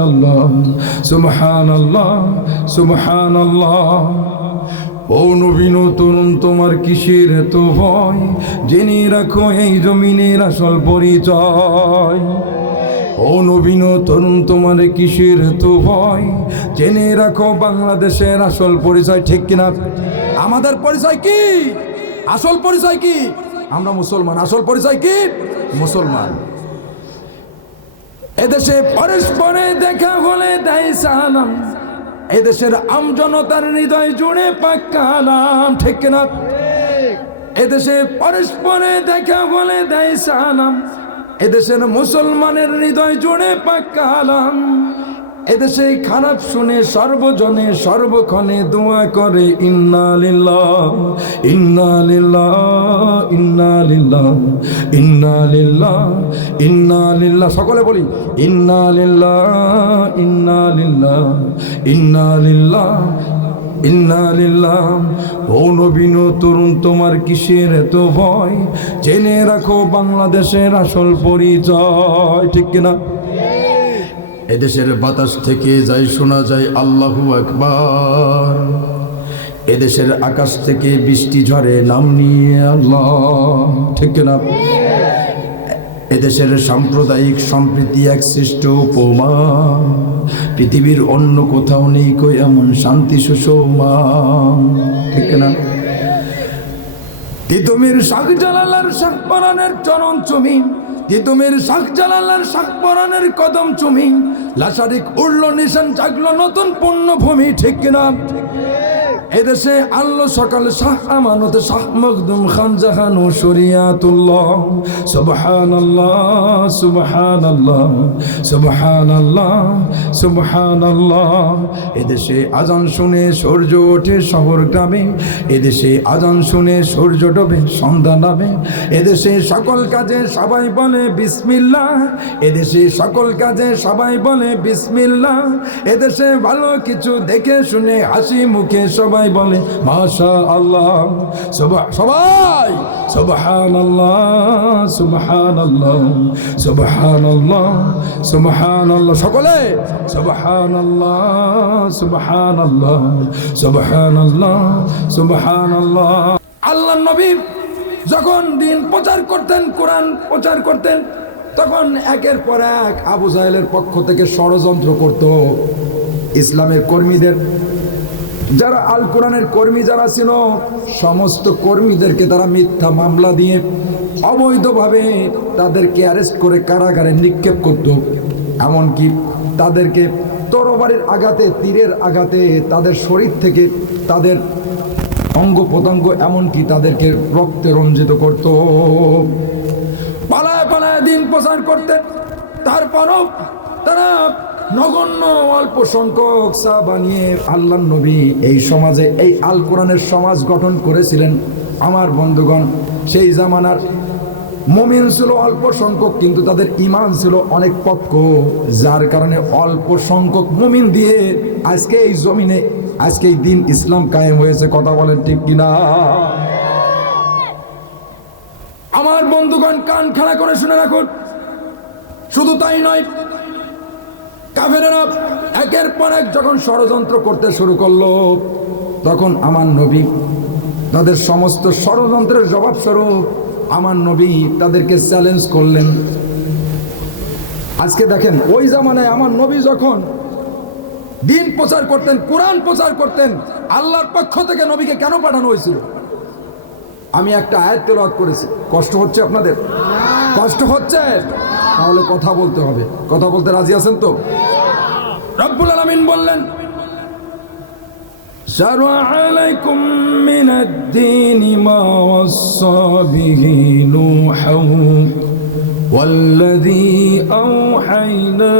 আল্লাহ সুবহান আল্লাহ সুবহান আল্লাহ ও নবীন তরুণ তোমার কিসের এত ভয়? জেনে রাখো, এই জমিনের আসল পরিচয়। ও নবীন তরুণ তোমার কিসের এত ভয়? জেনে রাখো, বাংলাদেশের আসল পরিচয় ঠিক কিনা? আমাদের পরিচয় কি? আসল পরিচয় কি? আমরা মুসলমান, আসল পরিচয় কি? মুসলমান। এদেশে পরস্পরে দেখা হলে দেয় সাহানাম এদেশের আমজনতার হৃদয় জুড়ে পাক্কা নাম ঠিক না এদেশে পরস্পরে দেখা হলে দেয় সালাম। এদেশের মুসলমানের হৃদয় জুড়ে পাক্কা নাম এদেশে খারাপ শুনে সর্বজনে সর্বক্ষণে দোয়া করে ইন্নালিল্লাহ ইন্নালিল্লাহ ইন্নালিল্লাহ ইন্নালিল্লাহ ইন্নালিল্লাহ সকলে বলি ইন্নালিল্লাহ ইন্নালিল্লাহ ইন্নালিল্লাহ ইন্নালিল্লাহ ও নবীন তরুণ তোমার কিসের এত ভয়? জেনে রাখো বাংলাদেশের আসল পরিচয়, ঠিক কিনা? এদেশের বাতাস থেকে যাই শোনা যায় আল্লাহু আকবার। এদেশের আকাশ থেকে বৃষ্টি ঝরে, নাম নিয়ে আল্লাহ, ঠিক না? এদেশের সাম্প্রদায়িক সম্প্রীতি এক সৃষ্ট উপমা। পৃথিবীর অন্য কোথাও নেই কই এমন শান্তি সুষমা, ঠিক না? তিতুমির শাক জালালার শাক পরানের চরণ চুমি। তিতুমির শাক জালালার শাক পরানের কদম চুমি লাসারিক উড়ল নিশান জাগলো নতুন পুণ্যভূমি ঠিক কিনা? এদেশে আল্লো সকাল শাহ আমানত শাহ মখদুম খান জাহান ও শরিয়াতুল্লাহ। সুবহান আল্লাহ সুবহান আল্লাহ সুবহান আল্লাহ সুবহান আল্লাহ এদেশে আজান শুনে সূর্য ওঠে শহর গ্রামে। এদেশে আজান শুনে সূর্য ডোবে সন্ধ্যা নামে। এদেশে সকল কাজে সবাই বলে বিসমিল্লাহ। এদেশে সকল কাজে সবাই বলে বিসমিল্লাহ। এদেশে ভালো কিছু দেখে শুনে হাসি মুখে সবাই বলে মাশা আল্লাহ সবা- সবাই সুবহান আল্লাহ সুবহান আল্লাহ সুবহান আল্লাহ সকলে সুবহান আল্লাহ সুবহান আল্লাহ সুবহান আল্লাহ সুবহান আল্লাহ আল্লাহ নবী যখন দিন প্রচার করতেন, কোরআন প্রচার করতেন, তখন একের পর এক আবু জাহেলের পক্ষ থেকে ষড়যন্ত্র করত। ইসলামের কর্মীদের যারা আল কোরআনের কর্মী যারা ছিল, সমস্ত কর্মীদেরকে তারা মিথ্যা মামলা দিয়ে অবৈধভাবে তাদেরকে অ্যারেস্ট করে কারাগারে নিক্ষেপ করত। এমনকি তাদেরকে তরবারির আঘাতে, তীরের আঘাতে, তাদের শরীর থেকে তাদের অঙ্গ প্রত্যঙ্গ এমনকি তাদেরকে রক্তে রঞ্জিত করত। পালায় পালায় দিন প্রচার করতেন, তারপরও তারা নগণ্য অল্প সংখ্যক চা বানিয়ে আল্লাহ নবী এই সমাজে, এই আল কোরআনের সমাজ গঠন করেছিলেন। আমার বন্ধুগণ, সেই জামানার মমিন ছিল অল্প সংখ্যক, কিন্তু তাদের ইমান ছিল অনেক পক্ষ যার কারণে অল্প সংখ্যক মমিন দিয়ে আজকে এই জমিনে, আজকে এই দিন ইসলাম কায়েম হয়েছে, কথা বলেন ঠিক কিনা? আমার বন্ধুগণ, কান খাড়া করে শুনে রাখুন। শুধু তাই নয় কাফেরেরা একের পর এক যখন ষড়যন্ত্র করতে শুরু করল, তখন আমার নবী তাদের সমস্ত ষড়যন্ত্রের জবাব স্বরূপ আমার নবী তাদেরকে চ্যালেঞ্জ করলেন। আজকে দেখেন, ওই জামানায় আমার নবী যখন দিন প্রচার করতেন, কোরআন প্রচার করতেন, আল্লাহর পক্ষ থেকে নবীকে কেন পাঠানো হয়েছিল? আমি একটা আয়াত তেলাওয়াত করেছি। কষ্ট হচ্ছে আপনাদের? কষ্ট হচ্ছে? তাহলে কথা বলতে হবে কথা বলতে রাজি আছেন তো রব্বুল আলামিন বললেন شرع عليكم من الدين ما وصى به نوحا والذي أوحينا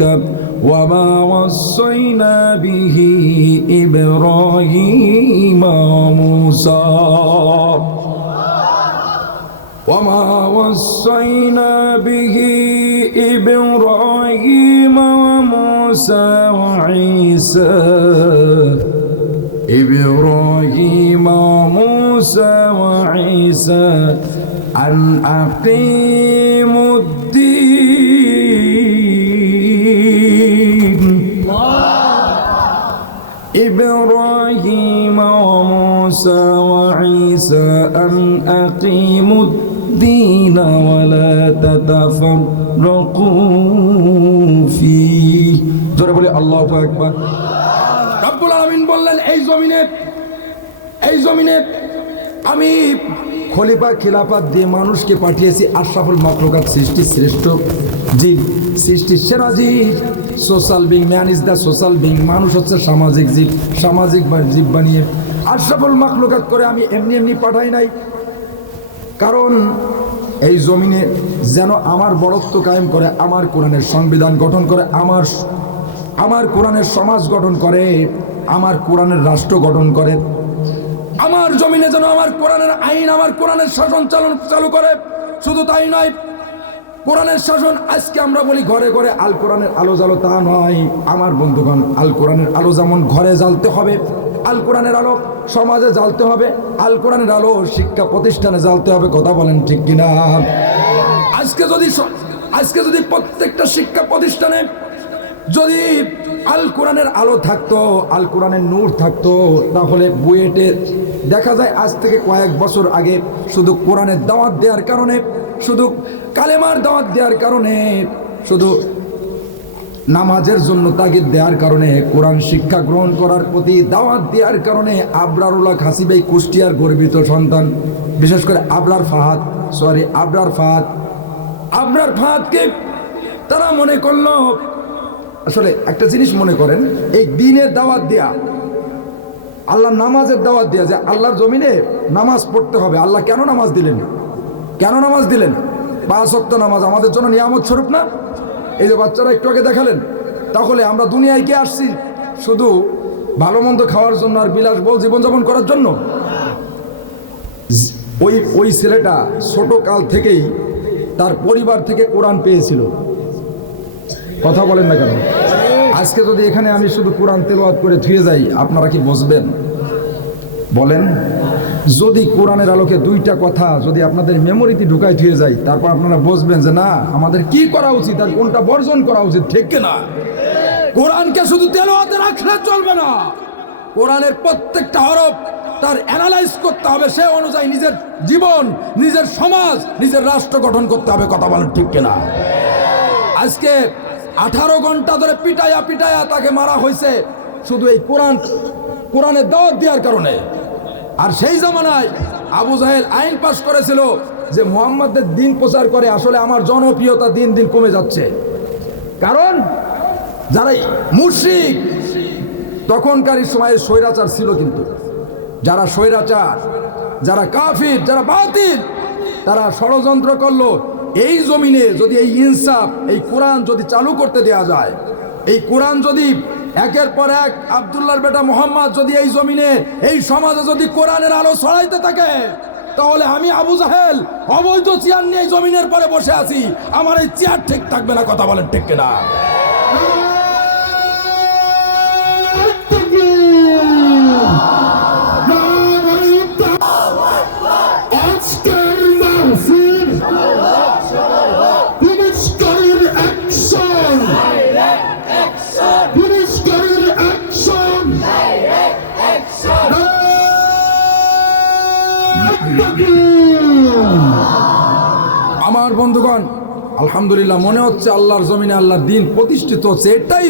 ربك وما وصينا به إبراهيم وموسى وما وصينا به إبراهيم وموسى وعيسى. إبراهيم وموسى وعيسى. أن أقيموا الدين. إبراهيم وموسى وعيسى. أن أقيموا الدين ولا تتفرقوا فيه জোরে বলে আল্লাহ একবার রব্বুল আলামিন বললেন এই জমিনে এই জমিনে আমি খলিফা খিলাফাত দিয়ে মানুষকে পাঠিয়েছি আশরাফুল মাকলুকাত সৃষ্টি শ্রেষ্ঠ জীব সৃষ্টির সেরা জীব social being man is the social being মানুষ হচ্ছে সামাজিক জীব সামাজিক বা- জীব বানিয়ে আশরাফুল মাকলুকাত করে আমি এমনি এমনি পাঠাই নাই কারণ এই জমিনে যেন আমার বড়ত্ব কায়েম করে, আমার কোরআনের সংবিধান গঠন করে, আমার আমার কোরআনের সমাজ গঠন করে, আমার কোরআনের রাষ্ট্র গঠন করে। আমার জমিনে যেন আমার কোরআনের আইন, আমার কোরআনের শাসন চালন চালু করে। শুধু তাই নয়, কোরআনের শাসন আজকে আমরা বলি ঘরে ঘরে আল কোরআনের আলো জ্বালো তা নয়। আমার বন্ধুগণ, আল কোরআনের আলো যেমন ঘরে জ্বালতে হবে আল কোরআনের আলো সমাজে জ্বালতে হবে, আল কোরআনের আলো শিক্ষা প্রতিষ্ঠানে জ্বালতে হবে, কথা বলেন ঠিক কিনা? আজকে যদি আজকে যদি প্রত্যেকটা শিক্ষা প্রতিষ্ঠানে যদি আল কোরআনের আলো থাকতো, আল কোরআনের নূর থাকতো, তাহলে বুয়েটে দেখা যায় আজ থেকে কয়েক বছর আগে শুধু কোরআনের দাওয়াত দেওয়ার কারণে, শুধু কালেমার দাওয়াত দেওয়ার কারণে, শুধু নামাজের জন্য তাগিদ দেওয়ার কারণে, কোরআন শিক্ষা গ্রহণ করার প্রতি দাওয়াত দেওয়ার কারণে আবরারুল্লাহ খাসিবাই কুষ্টিয়ার গর্বিত সন্তান। বিশেষ করে আবরার ফাহাদ, সরি, আবরার ফাহাদ। আবরার ফাহাদকে তারা মনে করল, আসলে একটা জিনিস মনে করেন, এই দিনের দাওয়াত দেয়া, আল্লাহ নামাজের দাওয়াত দেয়া যে আল্লাহর জমিনে নামাজ পড়তে হবে। আল্লাহ কেন নামাজ দিলেন? কেন নামাজ দিলেন? পাঁচ অক্ত নামাজ আমাদের জন্য নিয়ামত স্বরূপ না? এই যে বাচ্চারা একটু আগে দেখালেন, তাহলে আমরা দুনিয়ায় কি আসছি? শুধু ভালো মন্দ খাওয়ার জন্য আর বিলাসবহুল জীবনযাপন করার জন্য? ওই ওই ছেলেটা ছোট কাল থেকেই তার পরিবার থেকে কোরআন পেয়েছিল। কথা বলেন না কেন? আজকে যদি এখানে আমি শুধু কোরআন তেলাওয়াত করে ধুয়ে যাই, আপনারা কি বসবেন বলেন। যদি কোরআনের আলোকে দুইটা কথা যদি আপনাদের মেমোরিতে ঢুকাই ধুয়ে যায়, তারপর আপনারা বুঝবেন যে না, আমাদের কি করা উচিত আর কোনটা বর্জন করা উচিত, ঠিক না কোরআনকে শুধু তেলাওয়াতে রাখলে চলবে না। কোরআনের প্রত্যেকটা হরফ তার অ্যানালাইজ করতে হবে, সে অনুযায়ী নিজের জীবন, নিজের সমাজ, নিজের রাষ্ট্র গঠন করতে হবে, কথা বলেন ঠিক কিনা? আজকে আঠারো ঘণ্টা ধরে পিটায়া পিটায়া তাকে মারা হয়েছে শুধু এই কোরআন, কোরআনের দাওয়াত দেওয়ার কারণে। আর সেই জামানায় আবু জাহেল আইন পাশ করেছিল যে মোহাম্মদের দিন প্রচার করে, আসলে আমার জনপ্রিয়তা দিন দিন কমে যাচ্ছে। কারণ যারা মুশরিক, তখনকার সময়ে স্বৈরাচার ছিল কিন্তু। যারা স্বৈরাচার, যারা কাফির, যারা বাতিল, তারা ষড়যন্ত্র করল। এই জমিনে যদি এই ইনসাফ, এই কোরআন যদি চালু করতে দেয়া যায়, এই কোরআন যদি একের পর এক আবদুল্লাহর বেটা মোহাম্মদ যদি এই জমিনে, এই সমাজে যদি কোরআনের আলো ছড়াইতে থাকে, তাহলে আমি আবু জাহেল অবৈধ চেয়ার নিয়ে জমিনের পরে বসে আছি। আমার এই চেয়ার ঠিক থাকবে না, কথা বলেন ঠিক কিনা? আলহামদুলিল্লাহ, মনে হচ্ছে আল্লাহর জমিনে আল্লাহর দিন প্রতিষ্ঠিত হচ্ছে। এটাই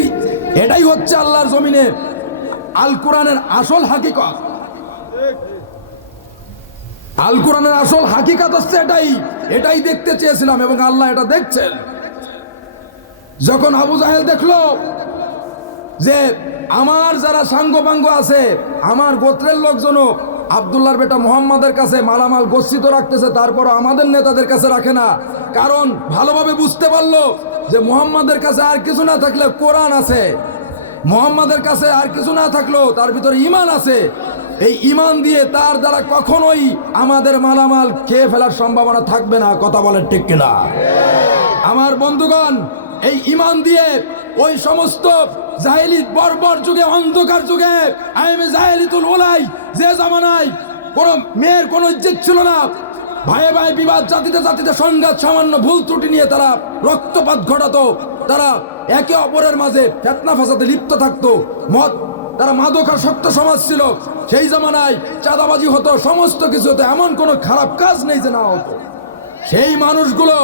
এটাই হচ্ছে আল্লাহর জমিনে আল কোরআনের আসল হাকিকত। আল কোরআনের আসল হাকিকত হচ্ছে এটাই এটাই দেখতে চেয়েছিলাম এবং আল্লাহ এটা দেখছেন। যখন আবু জাহেল দেখল যে আমার যারা সাঙ্গ আছে, আমার গোত্রের লোকজনও আবদুল্লাহর বেটা মোহাম্মদের কাছে মালামাল গচ্ছিত রাখতেছে তারপর আমাদের নেতাদের কাছে রাখে না কারণ ভালোভাবে বুঝতে পারল যে মোহাম্মদের কাছে আর কিছু না থাকলে কোরআন আছে। মোহাম্মদের কাছে আর কিছু না থাকলেও তার ভিতরে ইমান আছে। এই ইমান দিয়ে তার দ্বারা কখনোই আমাদের মালামাল খেয়ে ফেলার সম্ভাবনা থাকবে না, কথা বলেন ঠিক কিনা? আমার বন্ধুগণ, এই ইমান দিয়ে ওই সমস্ত জাহেলি বর্বর যুগে, অন্ধকার যুগে আইমে জাহেলিতুল ওলাই যে জামানায় কোন মেয়ের কোনো ইজ্জত ছিল না ভাইয়ে ভাই বিবাদ, জাতিতে জাতিতে সংঘাত, সামান্য ভুল ত্রুটি নিয়ে তারা রক্তপাত ঘটাতো। তারা একে অপরের মাঝে ফেতনা ফাসাতে লিপ্ত থাকতো। মদ, তারা মাদকাসক্ত সমাজ ছিল। সেই জামানায় চাঁদাবাজি হতো, সমস্ত কিছু হতো। এমন কোনো খারাপ কাজ নেই যে না হতো। সেই মানুষগুলো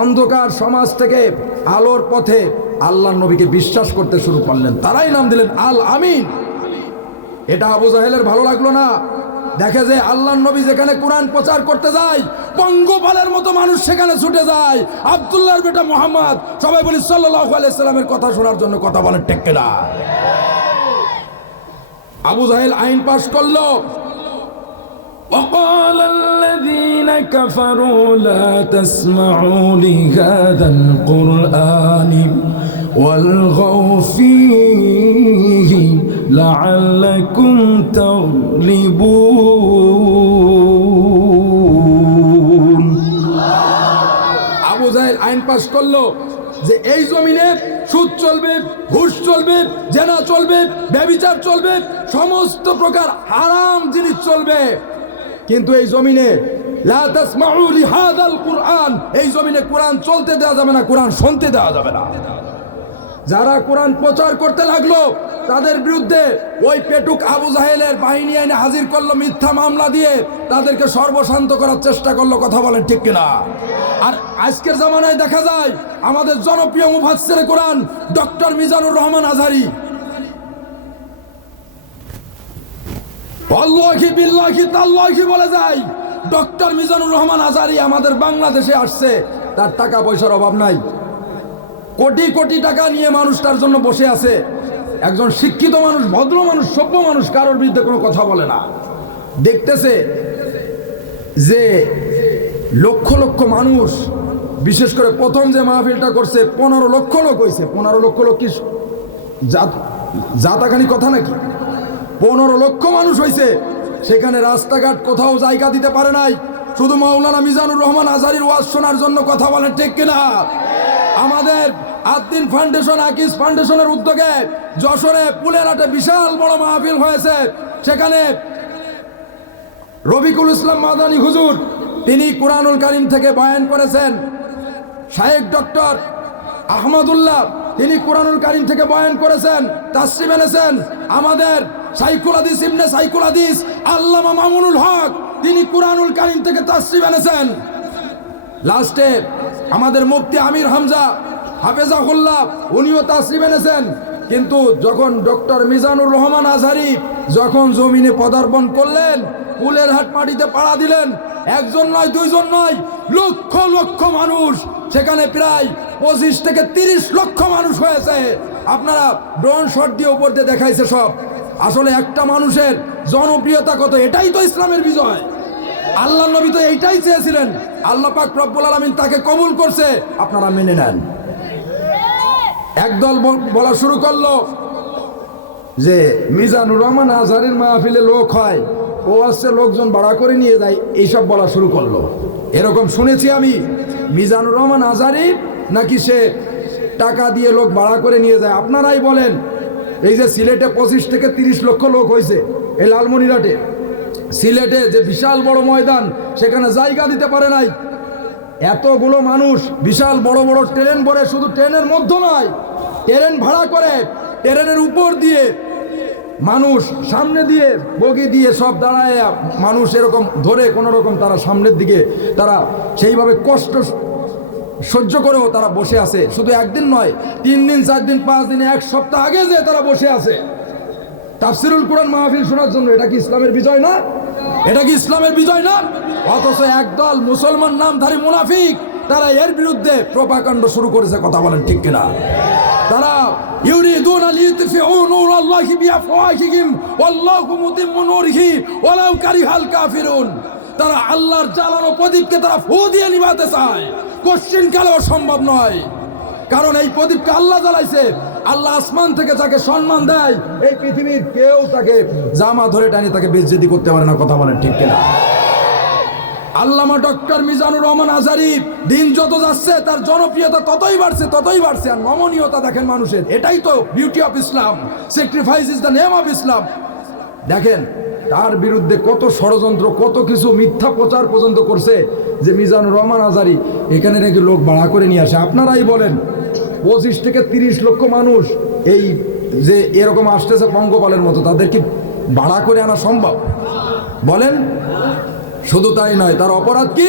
অন্ধকার সমাজ থেকে আলোর পথে আল্লাহ নবীকে বিশ্বাস করতে শুরু করলেন। তারাই নাম দিলেন আল আমিন। এটা আবু জাহেলের ভালো লাগল না। দেখে যে আল্লাহ নবী যেখানে কোরআন প্রচার করতে যায় পঙ্গপালের মতো মানুষ সেখানে ছুটে যায় আবদুল্লাহর বেটা মোহাম্মদ সবাই বলি সাল্লাহ আলাইসাল্লামের কথা শোনার জন্য কথা বলেন টেক্কে না আবু জাহেল আইন পাশ করলো وقال الذين كفروا لا تسمعوا لهذا القرآن والغوا فيه لعلكم تغلبون আবু জাহেল আইন পাশ করলো যে এই জমিনে সুদ চলবে ঘুষ চলবে জেনা চলবে ব্যবিচার চলবে সমস্ত প্রকার হারাম জিনিস চলবে কিন্তু এই জমিনে লা তাসমাউ লিহাদাল কুরআন এই জমিনে কোরআন চলতে দেওয়া যাবে না কোরআন শুনতে দেওয়া যাবে না যারা কোরআন প্রচার করতে লাগল, তাদের বিরুদ্ধে ওই পেটুক আবু জাহেলের বাহিনী আইনে হাজির করল মিথ্যা মামলা দিয়ে, তাদেরকে সর্বশান্ত করার চেষ্টা করল, কথা বলেন ঠিক কিনা? আর আজকের জামানায় দেখা যায়, আমাদের জনপ্রিয় মুফাসসির কোরআন, ডক্টর মিজানুর রহমান আজহারি। বলে যায়, ডক্টর মিজানুর রহমান আজহারি আমাদের বাংলাদেশে আসছে, তার টাকা পয়সার অভাব নাই। কোটি কোটি টাকা নিয়ে মানুষ তার জন্য বসে আছে। একজন শিক্ষিত মানুষ, ভদ্র মানুষ, সভ্য মানুষ কারোর বিরুদ্ধে কোনো কথা বলে না। দেখতেছে যে লক্ষ লক্ষ মানুষ, বিশেষ করে প্রথম যে মাহফিলটা করছে, পনেরো লক্ষ লোক হয়েছে। পনেরো লক্ষ লোক কি জাত- জাতাখানি কথা নাকি? পনেরো লক্ষ মানুষ হয়েছে। সেখানে রাস্তাঘাট কোথাও জায়গা দিতে পারে নাই। শুধু মাওলানা মিজানুর রহমান আজারির ওয়াজ শোনার জন্য কথা বলেন, ঠিক কিনা? আমাদের আদ্দিন ফাউন্ডেশন, আকিস ফাউন্ডেশনের উদ্যোগে যশোরে পুলের হাটে বিশাল বড় মাহফিল হয়েছে। সেখানে রবিকুল ইসলাম মাদানী হুজুর, তিনি কোরআনুল কারিম থেকে বয়ান করেছেন। শাহেক ডক্টর আহমদুল্লাহ, তিনি কুরআনুল কারিম থেকে বয়ান করেছেন, তাসরিম এনেছেন। আমাদের সাইকুল আদিস ইমনে সাইকুল আদিস আল্লামা মামুনুল হক, তিনি কোরআনুল কারিম থেকে তাসরিম এনেছেন। লাস্টে আমাদের মুফতি আমির হামজা, হাফেজাহুল্লাহ, উনিও তাসরিম এনেছেন। কিন্তু যখন ডক্টর মিজানুর রহমান আজহারি যখন জমিনে পদার্পণ করলেন, কুলের হাট মাটিতে পাড়া দিলেন, একজন নয়, দুইজন নয়, লক্ষ লক্ষ মানুষ, সেখানে প্রায় পঁচিশ থেকে তিরিশ লক্ষ মানুষ হয়েছে। আপনারা ড্রোন শট দিয়ে উপর দিয়ে দেখাইছে সব। আসলে একটা মানুষের জনপ্রিয়তা কত, এটাই তো ইসলামের বিজয়। আল্লাহ নবী তো এইটাই চেয়েছিলেন। আল্লাহ পাক রব্বুল আলামিন তাকে কবুল করছে, আপনারা মেনে নেন। একদল বল- শুরু করল যে, মিজানুর রহমান আজহারের মাহফিলে লোক হয়, ও আসছে, লোকজন ভাড়া করে নিয়ে যায়, এইসব বলা শুরু করল। এরকম শুনেছি আমি, মিজানুর রহমান আজহারি নাকি সে টাকা দিয়ে লোক ভাড়া করে নিয়ে যায়? আপনারাই বলেন, এই যে সিলেটে পঁচিশ থেকে তিরিশ লক্ষ লোক হয়েছে, এই লালমনিরহাটে। সিলেটে যে বিশাল বড় ময়দান, সেখানে জায়গা দিতে পারে নাই। এতগুলো মানুষ বিশাল বড় বড় ট্রেন ভরে, শুধু ট্রেনের মধ্যে নয়, ট্রেন ভাড়া করে, ট্রেনের উপর দিয়ে মানুষ সামনে দিয়ে, বগি দিয়ে সব দাঁড়ায়, মানুষ এরকম ধরে কোনো রকম তারা সামনের দিকে, তারা সেইভাবে কষ্ট সহ্য করেও তারা বসে আছে। শুধু একদিন নয়, তিন দিন, চার দিন, পাঁচ দিন, এক সপ্তাহ আগে যে তারা বসে আছে। তাফসিরুল কোরআন মাহফিল শোনার জন্য, এটা কি ইসলামের বিজয় না? এটা কি ইসলামের বিজয় না? অথচ একদল মুসলমান নামধারী মুনাফিক, তারা এর বিরুদ্ধে প্রপাকাণ্ড শুরু করেছে, কথা বলেন ঠিক কিনা? তারা তারা আল্লাহর প্রদীপকে তারা দিয়ে চায়। সম্ভব নয়। কারণ এই প্রদীপকে আল্লাহ জ্বালাইছে আল্লাহ আসমান থেকে যাকে সম্মান দেয়, এই পৃথিবীর কেউ তাকে জামা ধরে টানি তাকে বেজ্জেদি করতে পারে না, কথা বলেন ঠিক কিনা? আল্লামা ডক্টর মিজানুর রহমান আজারি, দিন যত যাচ্ছে, তার জনপ্রিয়তা ততই বাড়ছে ততই বাড়ছে। আর নমনীয়তা দেখেন মানুষের। এটাই তো beauty of Islam sacrifice is the name of Islam দেখেন, তার বিরুদ্ধে কত ষড়যন্ত্র, কত কিছু মিথ্যা প্রচার পর্যন্ত করছে যে মিজানুর রহমান আজারি, এখানে নাকি লোক ভাড়া করে নিয়ে আসে। আপনারাই বলেন পঁচিশ থেকে তিরিশ লক্ষ মানুষ এই যে এরকম আসতেছে পঙ্গপালের মতো তাদের কি ভাড়া করে আনা সম্ভব। বলেন? শুধু তাই নয়, তার অপরাধ কি?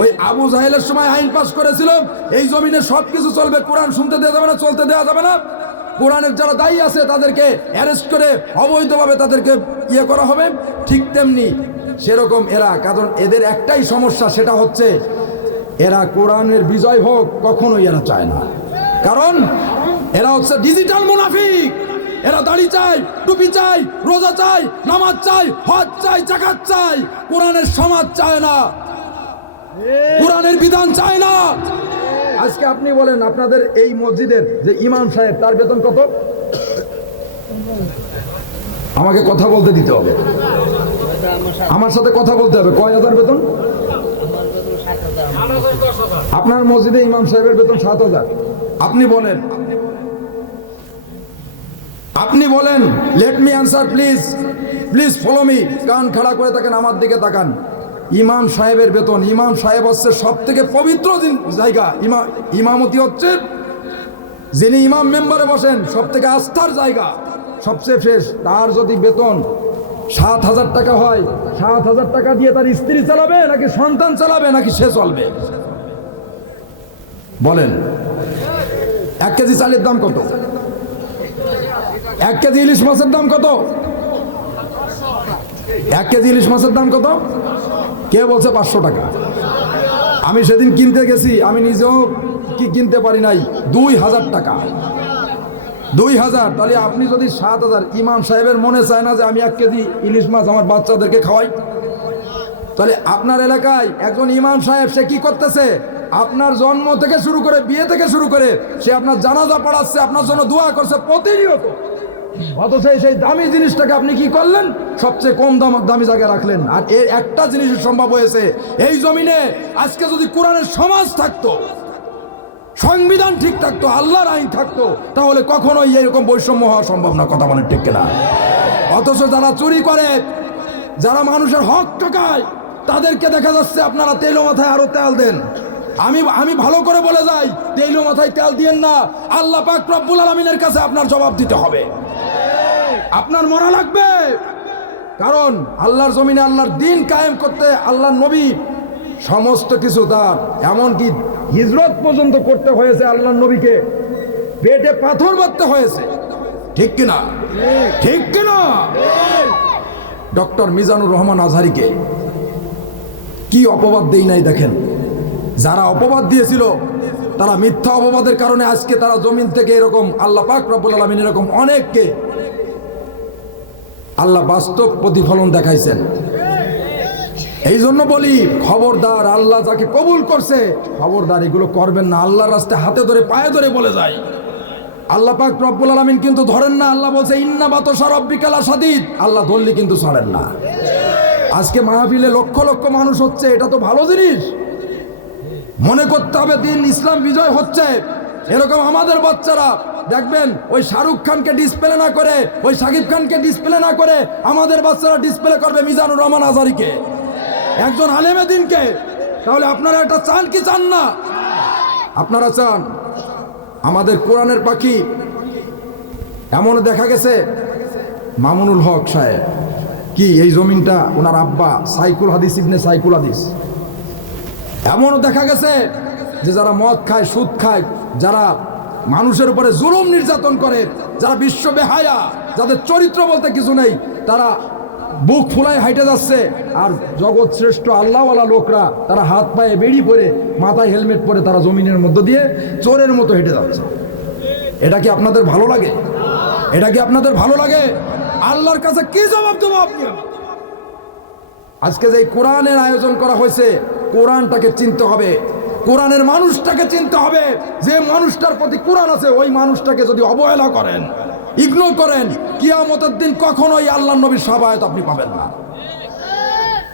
ওই আবু জাহেলের সময় আইন পাস করেছিল, এই জমিনে সব কিছু চলবে, কোরআন শুনতে দেওয়া যাবে না, চলতে দেওয়া যাবে না। কোরআনের যারা দায়ী আছে, তাদেরকে অ্যারেস্ট করে অবৈধভাবে তাদেরকে ইয়ে করা হবে। ঠিক তেমনি সেরকম এরা, কারণ এদের একটাই সমস্যা, সেটা হচ্ছে এরা কোরআনের বিজয় হোক, কখনোই এরা চায় না। কারণ এরা হচ্ছে ডিজিটাল মুনাফিক। এরা দাড়ি চাই টুপি চাই রোজা চাই নামাজ চাই হজ চাই জাকাত চাই কোরআনের সমাজ চায় না। কোরআনের বিধান চায় না। আজকে আপনি বলেন আপনাদের এই মসজিদের যে ইমাম সাহেব তার বেতন কত? আমাকে কথা বলতে দিতে হবে। আমার সাথে কথা বলতে হবে। কয় হাজার বেতন? আপনার মসজিদে ইমাম সাহেবের বেতন সাত হাজার। আপনি বলেন। আপনি বলেন let me answer please please follow me কান খাড়া করে তাকান আমার দিকে তাকান। ইমাম সাহেবের বেতন, ইমাম সাহেব হচ্ছে সব থেকে পবিত্র জায়গা। ইমা ইমামতি হচ্ছে যিনি ইমাম মেম্বারে বসেন সব থেকে আস্থার জায়গা, সবচেয়ে শেষ। তার যদি বেতন সাত হাজার টাকা হয়, সাত হাজার টাকা দিয়ে তার স্ত্রী চালাবে নাকি সন্তান চালাবে নাকি সে চলবে? বলেন। এক কেজি চালের দাম কত? এক কেজি ইলিশ মাছের দাম কত? এক কেজি ইলিশ মাছের দাম কত? কে বলছে পাঁচশো টাকা? আমি সেদিন কিনতে গেছি, আমি নিজেও কি কিনতে পারি নাই, দুই হাজার টাকা। দুই হাজার, তাহলে আপনি যদি সাত হাজার, ইমাম সাহেবের মনে চায় না যে আমি এক কেজি ইলিশ মাছ আমার বাচ্চাদেরকে খাওয়াই? তাহলে আপনার এলাকায় একজন ইমাম সাহেব, সে কি করতেছে? আপনার জন্ম থেকে শুরু করে, বিয়ে থেকে শুরু করে, সে আপনার জানাজা পড়াচ্ছে, আপনার জন্য দোয়া করছে প্রতিনিয়ত। অথচ সেই দামি জিনিসটাকে আপনি কি করলেন? সবচেয়ে কম দাম দামি জায়গায় রাখলেন। আর এর একটা জিনিস সম্ভব হয়েছে, এই জমিনে আজকে যদি কোরআনের সমাজ থাকতো, সংবিধান ঠিক থাকতো, আল্লাহর আইন থাকতো, তাহলে কখনোই এরকম বৈষম্য হওয়া সম্ভব না, কথা বলেন ঠিক কিনা? অথচ যারা চুরি করে, যারা মানুষের হক ঠকায়, তাদেরকে দেখা যাচ্ছে আপনারা তেলো মাথায় আরও তেল দেন। আমি আমি ভালো করে বলে যাই তেলো মাথায় তেল দিয়েন না। আল্লাহ পাক রব্বুল আলমিনের কাছে আপনার জবাব দিতে হবে। আপনার মরা লাগবে। কারণ আল্লাহর জমিনে আল্লাহর দিন কায়েম করতে আল্লাহর নবী সমস্ত কিছু তার। এমনকি হিজরত পর্যন্ত করতে হয়েছে আল্লাহর নবীকে। পেটে পাথর বাঁধতে হয়েছে। ঠিক কিনা? ঠিক কিনা? ডক্টর মিজানুর রহমান আজহারিকে কি অপবাদ দেই নাই দেখেন। যারা অপবাদ দিয়েছিল, তারা মিথ্যা অপবাদের কারণে আজকে তারা জমিন থেকে এরকম আল্লাহ পাক রব্বুল আলমিন এরকম অনেককে আল্লাহ বাস্তব প্রতিফলন দেখাইছেন। এই জন্য বলি, খবরদার আল্লাহ যাকে কবুল করছে, খবরদার এগুলো করবেন না, আল্লাহর রাস্তায় হাতে ধরে, পায়ে ধরে বলে যায়। আল্লাহ পাক রব্বুল আলমিন কিন্তু ধরেন না, আল্লাহ বলছে, ইন্না বাতসা রব্বিকালা সাদিদ আল্লাহ ধরলি কিন্তু ছাড়েন না। আজকে মাহফিলে লক্ষ লক্ষ মানুষ হচ্ছে, এটা তো ভালো জিনিস। মনে করতে হবে দিন ইসলাম বিজয় হচ্ছে। এরকম আমাদের বাচ্চারা, দেখবেন, ওই শাহরুখ খানকে ডিসপ্লে না করে, ওই সাকিব খানকে ডিসপ্লে না করে আমাদের বাচ্চারা ডিসপ্লে করবে মিজানুর রহমান আজারিকে। একজন আলেমে দিনকে তাহলে আপনারা এটা চান কি চান না? আপনারা চান, আমাদের কোরআনের পাখি এমন দেখা গেছে, মামুনুল হক সাহেব, কি এই জমিনটা ওনার আব্বা সাইকুল হাদিস ইবনে সাইকুল হাদিস। এমনও দেখা গেছে যে যারা মদ খায়, সুদ খায়, যারা মানুষের উপরে জুলুম নির্যাতন করে, যারা বিশ্ব বেহায়া, যাদের চরিত্র বলতে কিছু নেই, তারা বুক ফুলায় হাইটে যাচ্ছে, আর জগৎ শ্রেষ্ঠ আল্লাহওয়ালা লোকরা তারা হাত পায়ে বেড়ি পরে, মাথায় হেলমেট পরে তারা জমিনের মধ্য দিয়ে চোরের মতো হেঁটে যাচ্ছে। এটা কি আপনাদের ভালো লাগে? এটা কি আপনাদের ভালো লাগে? আল্লাহর কাছে কি জবাব দেবো আপনি? আজকে যে কোরআনের আয়োজন করা হয়েছে কোরআনটাকে চিনতে হবে। কোরআনের মানুষটাকে চিনতে হবে। যে মানুষটার প্রতি কোরআন আছে, ওই মানুষটাকে যদি অবহেলা করেন ইগনোর করেন, কিয়ামতের দিন কখনোই আল্লাহ নবীর সবায়ত আপনি পাবেন না।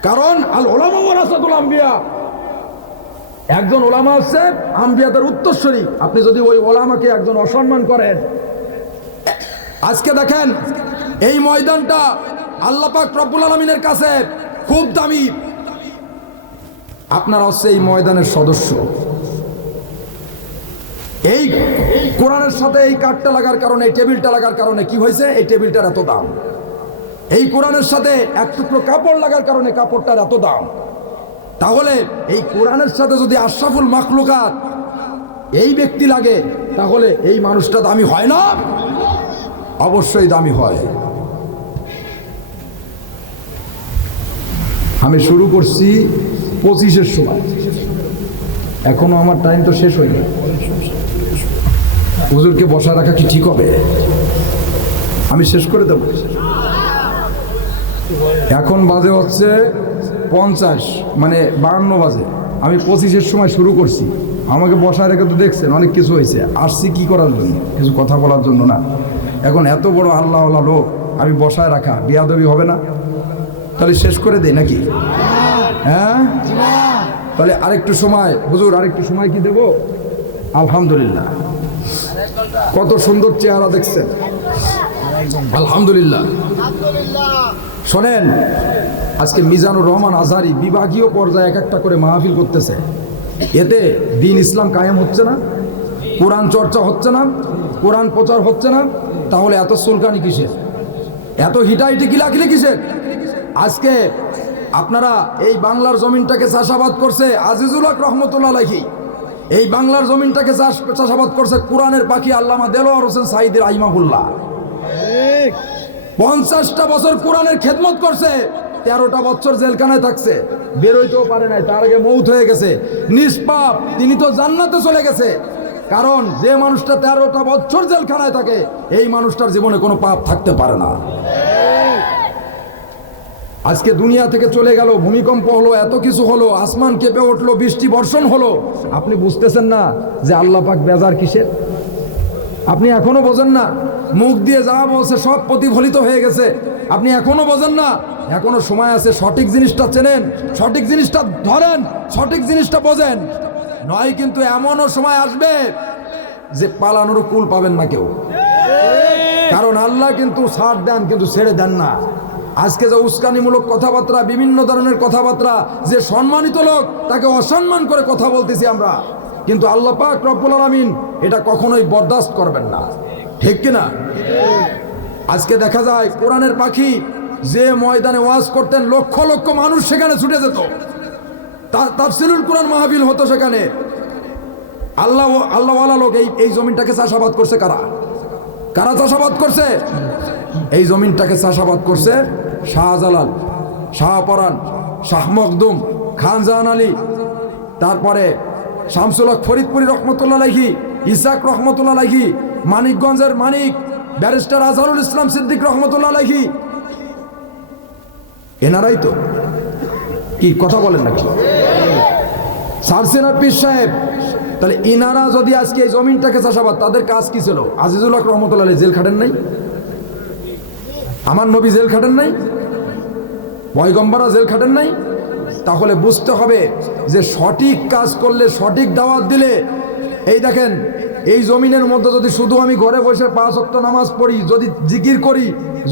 কারণ আল ওলামা ওয়ারাসাতুল আম্বিয়া, একজন ওলামা হচ্ছে আম্বিয়াদের উত্তরস্বরী। আপনি যদি ওই ওলামাকে একজন অসম্মান করেন, আজকে দেখেন, এই ময়দানটা আল্লাহ পাক রব্বুল আলমিনের কাছে খুব দামি। আপনারা হচ্ছে এই ময়দানের সদস্য। এই কোরআনের সাথে এই কাঠটা লাগার কারণে টেবিলটা লাগার কারণে কি হয়েছে? এই টেবিলটার এত দাম। এই কোরআনের সাথে এক টুকরো কাপড় লাগার কারণে কাপড়টার এত দাম। তাহলে এই কোরআনের সাথে যদি আশরাফুল মাখলুকাত এই ব্যক্তি লাগে, তাহলে এই মানুষটা দামি হয় না? অবশ্যই দামি হয়। আমি শুরু করছি পঁচিশের সময়। এখনও আমার টাইম তো শেষ হয়নি। হুজুরকে বসা রাখা কি ঠিক হবে? আমি শেষ করে দেবো। এখন বাজে হচ্ছে পঞ্চাশ মানে বাহান্ন বাজে। আমি পঁচিশের সময় শুরু করছি। আমাকে বসায় রেখে তো দেখছেন, অনেক কিছু হয়েছে। আসছি কি করার জন্য? কিছু কথা বলার জন্য না। এখন এত বড় আল্লাহ লোক, আমি বসায় রাখা, বিয়াদবি হবে না? তাহলে শেষ করে দেই নাকি? হ্যাঁ? তাহলে আরেকটু সময়, হুজুর, আরেকটু সময় কি দেবো? আলহামদুলিল্লাহ। কত সুন্দর চেহারা দেখছেন। আলহামদুলিল্লাহ। শোনেন, আজকে মিজানুর রহমান আজারি বিভাগীয় পর্যায়ে এক একটা করে মাহফিল করতেছে। এতে দিন ইসলাম কায়েম হচ্ছে না, কোরআন চর্চা হচ্ছে না, কোরআন প্রচার হচ্ছে না, তাহলে এত সুলকানি কিসের? এত হিটাহিটি কিলাকিলি কিসের? আজকে আপনারা এই বাংলার জমিনটাকে চাষাবাদ করছে আজিজুল হক রহমতুল্লাহ আলাইহি। এই বাংলার জমিনটাকে চাষ চাষাবাদ করছে কোরআনের পাখি আল্লামা দেলোয়ার হোসেন সাইদের আইমাহুল্লাহ। পঞ্চাশটা বছর কোরআনের খেদমত করছে তেরোটা বছর জেলখানায় থাকছে বেরোইতেও পারে নাই তার আগে মৌত হয়ে গেছে নিষ্পাপ তিনি তো জান্নাতে চলে গেছে। কারণ যে মানুষটা তেরোটা বছর জেলখানায় থাকে এই মানুষটার জীবনে কোনো পাপ থাকতে পারে না। আজকে দুনিয়া থেকে চলে গেল, ভূমিকম্প হলো, এত কিছু হলো, আসমান কেঁপে উঠল, বৃষ্টি বর্ষণ হলো। আপনি বুঝতেছেন না যে আল্লাহ পাক বেজার কিসের? আপনি এখনও বোঝেন না, মুখ দিয়ে যা বলছে সব প্রতিফলিত হয়ে গেছে। আপনি এখনও বোঝেন না, এখনও সময় আছে, সঠিক জিনিসটা চেনেন, সঠিক জিনিসটা ধরেন, সঠিক জিনিসটা বোঝেন। নয় কিন্তু এমনও সময় আসবে যে পালানোর কুল পাবেন না কেউ। কারণ আল্লাহ কিন্তু ছাড় দেন, কিন্তু ছেড়ে দেন না। আজকে যে উস্কানিমূলক কথাবার্তা, বিভিন্ন ধরনের কথাবার্তা, যে সম্মানিত লোক, তাকে অসম্মান করে কথা বলতেছি আমরা। কিন্তু আল্লাহ পাক রব্বুল আলামিন এটা কখনোই বরদাস্ত করবেন না। ঠিক কিনা? আজকে দেখা যায়, কোরআনের পাখি যে ময়দানে ওয়াজ করতেন, লক্ষ লক্ষ মানুষ সেখানে ছুটে যেত। তাফসিলুল কোরআন মাহফিল হতো সেখানে। আল্লাহ আল্লাহওয়ালা লোক এই এই জমিনটাকে চাষাবাদ করছে কারা? কারা চাষাবাদ করছে? এই জমিনটাকে চাষাবাদ করছে শাহজালাল, শাহপরান, শাহ মখদুম, খান জাহান আলী, তারপরে শামসুলক ফরিদপুরি রহমতুল্লাহ লাইহি ইসাক রহমতুল্লাহ লাইহি মানিকগঞ্জের মানিক, ব্যারিস্টার আজহারুল ইসলাম সিদ্দিক রহমতুল্লাহ লাইহি এনারাই তো। কি, কথা বলেন নাকি? সারসেনা পীর সাহেব তাহলে ইনারা যদি আজকে এই জমিনটাকে চাষাবাদ, তাদের কাজ কি ছিল? আজিজুল হক রহমতুল্লাহ জেল খাটেন নাই? আমার নবী জেল খাটেন নাই? পয়গম্বরা জেল খাটেন নাই? তাহলে বুঝতে হবে যে সঠিক কাজ করলে সঠিক দাওয়াত দিলে, এই দেখেন, এই জমিনের মধ্যে যদি শুধু আমি ঘরে বসে পাঁচ অক্ট নামাজ পড়ি, যদি জিকির করি,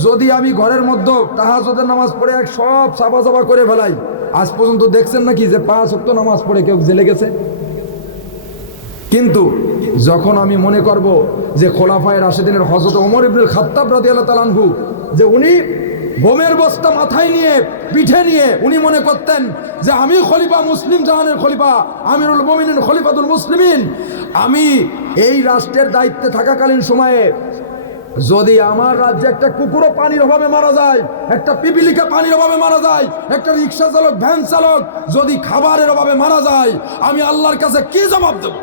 যদি আমি ঘরের মধ্যে তাহাজদের নামাজ পড়ে এক সব সাফা সাফা করে ফেলাই, আজ পর্যন্ত দেখছেন নাকি যে পাঁচ অক্ট নামাজ পড়ে কেউ জেলে গেছে? কিন্তু যখন আমি মনে করব যে খোলাফায় রাশেদিনের হজরত ওমর ইবনুল খাত্তাব রাদিয়াল্লাহু তাআলা আনহু, যে উনি বোমের বস্তা মাথায় নিয়ে, পিঠে নিয়ে উনি মনে করতেন যে আমি খলিফা মুসলিম জাহানের খলিফা, আমিরুল মোমিনিন খলিফাতুল মুসলিমিন, আমি এই রাষ্ট্রের দায়িত্বে থাকাকালীন সময়ে যদি আমার রাজ্যে একটা কুকুরও পানির অভাবে মারা যায়, একটা পিপিলিকা পানির অভাবে মারা যায়, একটা রিক্সা চালক, ভ্যান চালক যদি খাবারের অভাবে মারা যায়, আমি আল্লাহর কাছে কি জবাব দেব?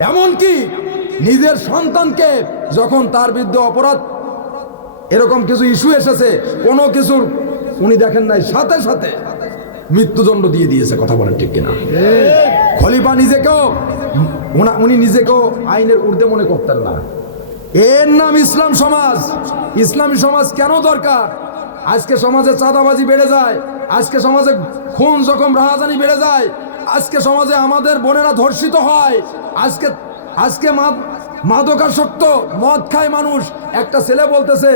এমনকি নিজের সন্তানকে যখন তার বিরুদ্ধে অপরাধ, এরকম কিছু ইস্যু এসেছে, কোনো কিছুর উনি দেখেন নাই, সাথে সাথে মৃত্যুদণ্ড দিয়ে দিয়েছে, কথা বলেন ঠিক কিনা। খলিফা নিজেকেও, উনা- নিজেকেও আইনের ঊর্ধ্বে মনে করতেন না। এর নাম ইসলাম সমাজ। ইসলামী সমাজ কেন দরকার? আজকে সমাজে চাঁদাবাজি বেড়ে যায়, আজকে সমাজে খুন জখম, রাহাজানি বেড়ে যায় আজকে সমাজে আমাদের বোনেরা ধর্ষিত হয়। আজকে আজকে মাদকাসক্ত, মদ খায় মানুষ। একটা ছেলে বলতেছে,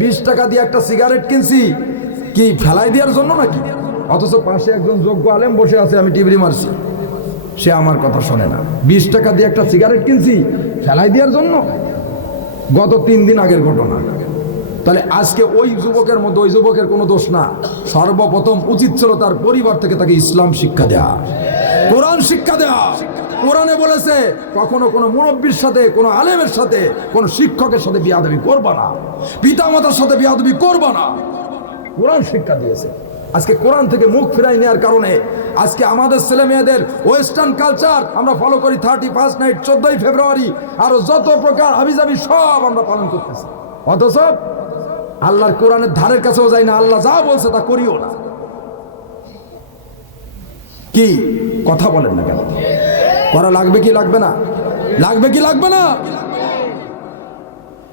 বিশ টাকা দিয়ে একটা সিগারেট কিনছি। কি ফেলাই দেওয়ার জন্য নাকি? অথচ পাশে একজন যোগ্য আলেম বসে আছে, আমি টিভি মারছি। সে আমার কথা শোনে না। বিশ টাকা দিয়ে একটা সিগারেট কিনছি, ফেলাই দেওয়ার জন্য? গত তিন দিন আগের ঘটনা। তাহলে আজকে ওই যুবকের মধ্যে, ওই যুবকের কোনো দোষ না। সর্বপ্রথম উচিত ছিল তার পরিবার থেকে তাকে ইসলাম শিক্ষা দেয়া। কোরআন শিক্ষা দেয়া। কোরআনে বলেছে, কখনো কোনো মুরব্বীর সাথে, কোনো আলেমের সাথে, কোনো শিক্ষকের সাথে বিয়াদবি করবা না। পিতামাতার সাথে বিয়াদবি করবা না। কোরআন শিক্ষা দিয়েছে। আজকে কোরআন থেকে মুখ ফিরাই নেওয়ার কারণে আজকে আমাদের ছেলে মেয়েদের ওয়েস্টার্ন কালচার আমরা ফলো করি থার্টি ফার্স্ট নাইট, চোদ্দই ফেব্রুয়ারি, আরও যত প্রকার হাবিজাবি সব আমরা পালন করতেছি। অথচ আল্লাহর কোরআনের ধারের কাছেও যাই না, আল্লাহ যা বলছে তা করিও না। কি? কথা বলেন না কেন? করা লাগবে কি লাগবে না? লাগবে কি লাগবে না?